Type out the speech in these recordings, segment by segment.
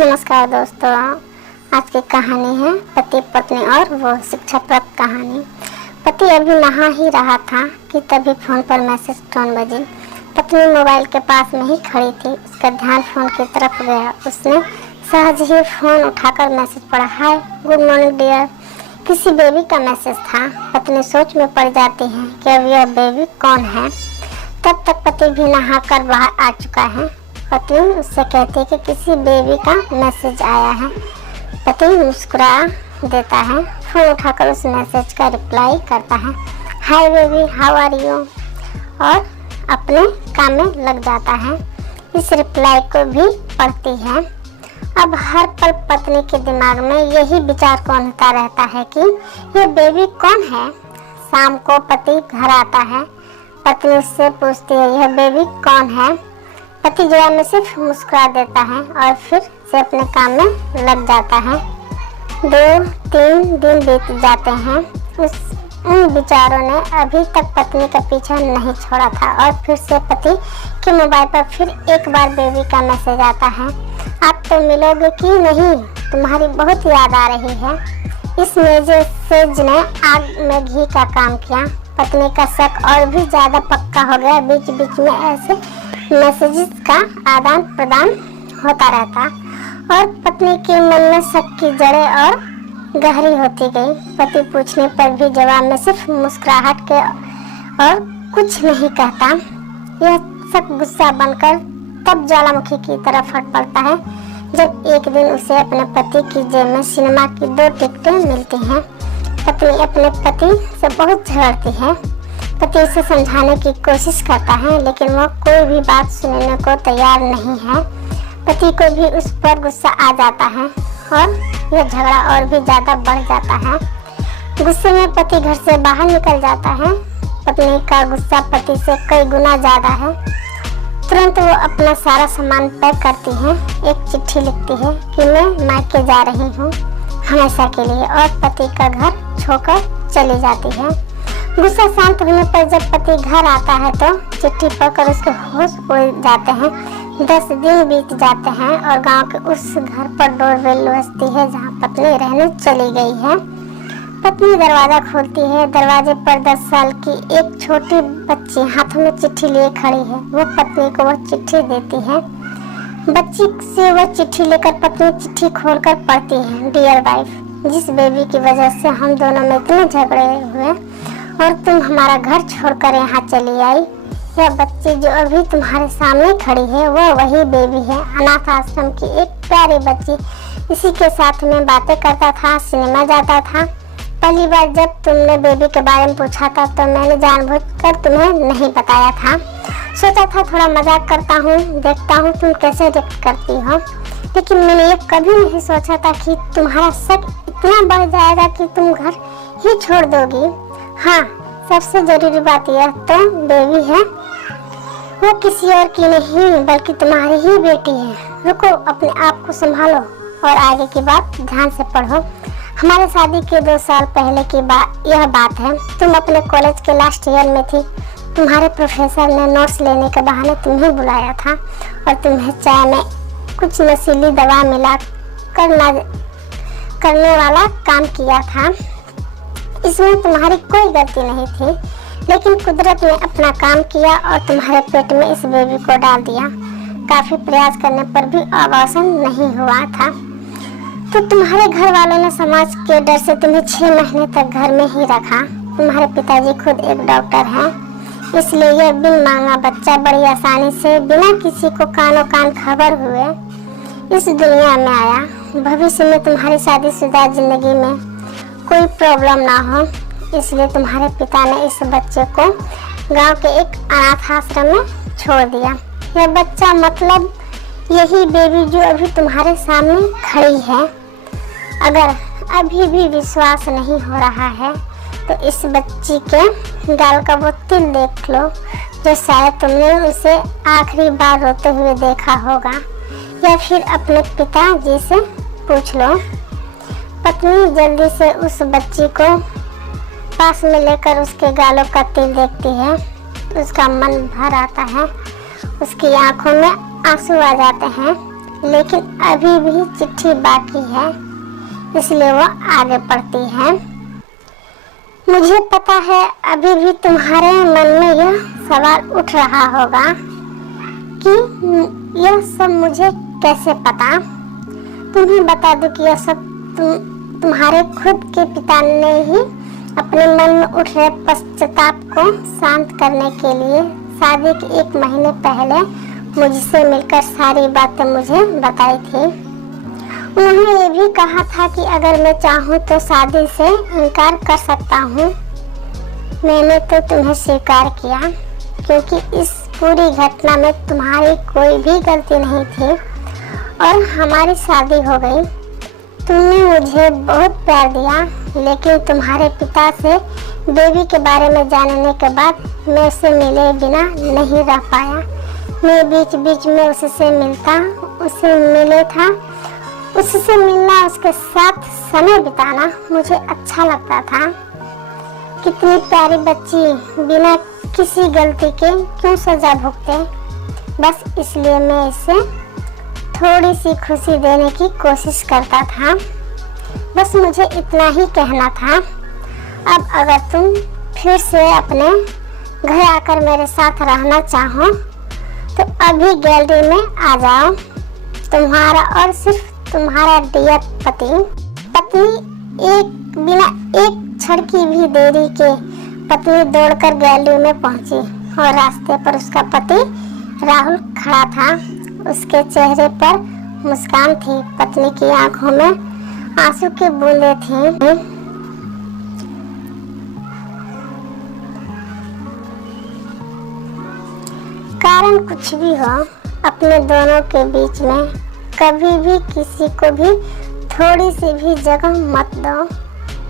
नमस्कार दोस्तों, आज की कहानी है पति पत्नी और वो शिक्षा प्राप्त कहानी। पति अभी नहा ही रहा था कि तभी फोन पर मैसेज टोन बजी। पत्नी मोबाइल के पास में ही खड़ी थी, उसका ध्यान फोन की तरफ गया। उसने सहज ही फोन उठाकर मैसेज पढ़ा। हाय, गुड मॉर्निंग डियर। किसी बेबी का मैसेज था। पत्नी सोच में पड़ जाती है कि अब यह बेबी कौन है। तब तक पति भी नहाकर बाहर आ चुका है। पत्नी उससे कहती है कि किसी बेबी का मैसेज आया है। पति मुस्कुरा देता है, फोन उठाकर उस मैसेज का रिप्लाई करता है, hi baby, how are you, और अपने काम में लग जाता है। इस रिप्लाई को भी पढ़ती है। अब हर पल पत्नी के दिमाग में यही विचार कौंधता रहता है कि ये बेबी कौन है। शाम को पति घर आता है। पत्नी उससे पूछती है, यह बेबी कौन है। पति जवाब में सिर्फ मुस्कुरा देता है और फिर से अपने काम में लग जाता है। 2-3 दिन बीत जाते हैं। उन विचारों ने अभी तक पत्नी का पीछा नहीं छोड़ा था और फिर से पति के मोबाइल पर फिर एक बार बेबी का मैसेज आता है, आप तो मिलोगे कि नहीं, तुम्हारी बहुत याद आ रही है। इस मैसेज ने आग में घी का काम किया। पत्नी का शक और भी ज्यादा पक्का हो गया। बीच बीच में ऐसे मैसेजेस का आदान प्रदान होता रहता और पत्नी के मन में शक की जड़ें और गहरी होती गई। पति पूछने पर भी जवाब में सिर्फ मुस्कुराहट के और कुछ नहीं कहता। यह शक गुस्सा बनकर तब ज्वालामुखी की तरफ फट पड़ता है जब एक दिन उसे अपने पति की जेब में सिनेमा की 2 टिकटें मिलती हैं। पत्नी अपने पति से बहुत झगड़ती है। पति उसे समझाने की कोशिश करता है लेकिन वह कोई भी बात सुनने को तैयार नहीं है। पति को भी उस पर गुस्सा आ जाता है और यह झगड़ा और भी ज्यादा बढ़ जाता है। गुस्से में पति घर से बाहर निकल जाता है। पत्नी का गुस्सा पति से कई गुना ज्यादा है। तुरंत वो अपना सारा सामान पैक करती है, एक चिट्ठी लिखती है कि मैं मायके जा रही हूँ हमेशा के लिए, और पति का घर छोड़कर चली जाती है। गुस्सा शांत होने पर जब पति घर आता है तो चिट्ठी पढ़कर उसके होश उड़ जाते हैं। 10 दिन बीत जाते हैं और गांव के उस घर पर डोरबेल बजती है जहां पत्नी रहने चली गई है। पत्नी दरवाजा खोलती है। दरवाजे पर 10 साल की एक छोटी बच्ची हाथों में चिट्ठी लिए खड़ी है। वो पत्नी को वह चिट्ठी देती है। बच्ची से वह चिट्ठी लेकर पत्नी चिट्ठी खोलकर पढ़ती है, डियर वाइफ, जिस बेबी की वजह से हम दोनों में इतने झगड़े हुए और तुम हमारा घर छोड़कर यहाँ चली आई, यह बच्ची जो अभी तुम्हारे सामने खड़ी है वह वही बेबी है, अनाथ आश्रम की एक प्यारी बच्ची। इसी के साथ में बातें करता था, सिनेमा जाता था। पहली बार जब तुमने बेबी के बारे में पूछा था तो मैंने जानबूझकर तुम्हें नहीं बताया था। सोचा था थोड़ा मजाक करता हूँ, देखता हूँ तुम कैसे रिएक्ट करती हो, लेकिन मैंने ये कभी नहीं सोचा था कि तुम्हारा शक इतना बढ़ जाएगा कि तुम घर ही छोड़ दोगी। हाँ, सबसे जरूरी बात यह तो बेबी है, वो किसी और की नहीं बल्कि तुम्हारी ही बेटी है। रुको, अपने आप को संभालो और आगे की बात ध्यान से पढ़ो। हमारे शादी के 2 साल पहले की यह बात है। तुम अपने कॉलेज के लास्ट ईयर में थी। तुम्हारे प्रोफेसर ने नोट्स लेने के बहाने तुम्हें बुलाया था और तुम्हें चाय में कुछ नशीली दवा मिला करने वाला काम किया था। इसमें तुम्हारी कोई गलती नहीं थी, लेकिन कुदरत ने अपना काम किया और तुम्हारे पेट में इस बेबी को डाल दिया। काफी प्रयास करने पर भी अबॉर्शन नहीं हुआ था, तो तुम्हारे घर वालों ने समाज के डर से तुम्हें 6 महीने तक घर में ही रखा। तुम्हारे पिताजी खुद एक डॉक्टर हैं, इसलिए यह बिन मांगा बच्चा बड़ी आसानी से बिना किसी को कानो कान खबर हुए इस दुनिया में आया। भविष्य में तुम्हारी शादीशुदा जिंदगी में कोई प्रॉब्लम ना हो, इसलिए तुम्हारे पिता ने इस बच्चे को गांव के एक अनाथ आश्रम में छोड़ दिया। यह बच्चा मतलब यही बेबी जो अभी तुम्हारे सामने खड़ी है। अगर अभी भी विश्वास नहीं हो रहा है तो इस बच्ची के गाल का वो तिल देख लो जो शायद तुमने उसे आखिरी बार रोते हुए देखा होगा, या फिर अपने पिताजी से पूछ लो। पत्नी जल्दी से उस बच्ची को पास में लेकर उसके गालों का तिल देखती है। उसका मन भर आता है, उसकी आंखों में आंसू आ जाते हैं। लेकिन अभी भी चिट्ठी बाकी है, इसलिए वो आगे पढ़ती है। मुझे पता है अभी भी तुम्हारे मन में यह सवाल उठ रहा होगा कि यह सब मुझे कैसे पता। तुम्हें बता दूं कि यह सब तुम्हारे खुद के पिता ने ही अपने मन में उठ रहे पश्चाताप को शांत करने के लिए शादी के 1 महीने पहले मुझसे मिलकर सारी बातें मुझे बताई थी। उन्होंने ये भी कहा था कि अगर मैं चाहूँ तो शादी से इनकार कर सकता हूँ। मैंने तो तुम्हें स्वीकार किया क्योंकि इस पूरी घटना में तुम्हारी कोई भी गलती नहीं थी और हमारी शादी हो गई। तुमने मुझे बहुत प्यार दिया, लेकिन तुम्हारे पिता से बेबी के बारे में जानने के बाद मैं उससे मिले बिना नहीं रह पाया। मैं बीच बीच में उससे मिले था। उससे मिलना, उसके साथ समय बिताना मुझे अच्छा लगता था। कितनी प्यारी बच्ची बिना किसी गलती के क्यों सजा भुगते। बस इसलिए मैं इसे थोड़ी सी खुशी देने की कोशिश करता था। बस मुझे इतना ही कहना था। अब अगर तुम फिर से अपने घर आकर मेरे साथ रहना चाहो तो अभी गैलरी में आ जाओ। तुम्हारा और सिर्फ तुम्हारा डियर पत्नी बिना एक क्षण की भी देरी के पत्नी दौड़कर गैलरी में पहुंची और रास्ते पर उसका पति राहुल खड़ा था। उसके चेहरे पर मुस्कान थी, पत्नी की आंखों में आंसू की बूंदें थीं। कारण कुछ भी हो, अपने दोनों के बीच में कभी भी किसी को भी थोड़ी सी भी जगह मत दो,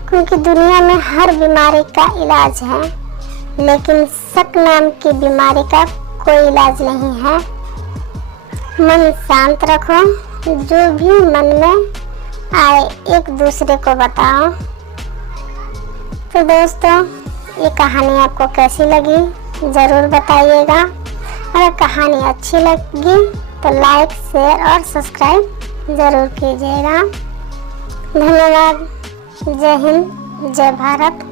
क्योंकि दुनिया में हर बीमारी का इलाज है, लेकिन शक नाम की बीमारी का कोई इलाज नहीं है। मन शांत रखो, जो भी मन में आए एक दूसरे को बताओ। तो दोस्तों, ये कहानी आपको कैसी लगी ज़रूर बताइएगा। अगर कहानी अच्छी लगी तो लाइक, शेयर और सब्सक्राइब ज़रूर कीजिएगा। धन्यवाद। जय हिंद, जय भारत।